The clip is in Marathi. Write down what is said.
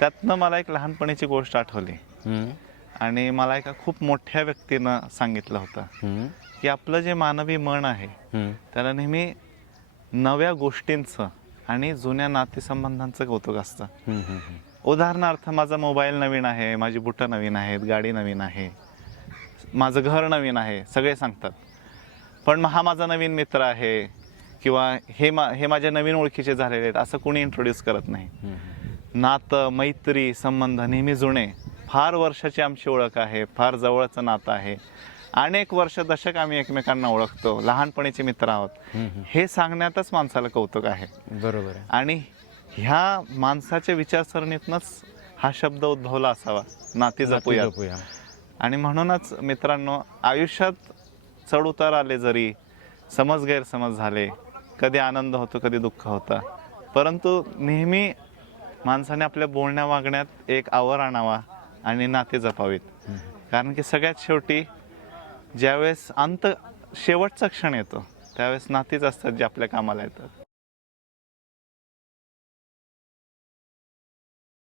त्यातनं मला एक लहानपणीची गोष्ट आठवली. आणि मला एका खूप मोठ्या व्यक्तीनं सांगितलं होतं की आपलं जे मानवी मन आहे त्याला नेहमी नव्या गोष्टींचं आणि जुन्या नातेसंबंधांचं कौतुक असतं. उदाहरणार्थ माझा मोबाईल नवीन आहे माझी बुटं नवीन आहेत गाडी नवीन आहे माझं घर नवीन आहे सगळे सांगतात. पण हा माझा नवीन मित्र आहे किंवा हे मा हे माझ्या नवीन ओळखीचे झालेले आहेत असं कोणी इंट्रोड्यूस करत नाही. नातं मैत्री संबंध नेहमी जुने. फार वर्षाची आमची ओळख आहे फार जवळचं नातं आहे. अनेक वर्ष दशक आम्ही एकमेकांना ओळखतो लहानपणीचे मित्र आहोत. हे सांगण्यातच माणसाला कौतुक आहे. बरोबर आहे. आणि ह्या माणसाच्या विचारसरणीतनंच हा शब्द उद्भवला असावा. नाती जपूया जपूया. आणि म्हणूनच मित्रांनो आयुष्यात चढ उतार आले जरी समज गैरसमज झाले कधी आनंद होतो कधी दुःख होता. परंतु नेहमी माणसाने आपल्या बोलण्या वागण्यात एक आवर आणावा आणि नाते जपावीत. कारण की सगळ्यात शेवटी ज्यावेळेस अंत शेवटचा क्षण येतो त्यावेळेस नातीच असतात जे आपल्या कामाला येतात.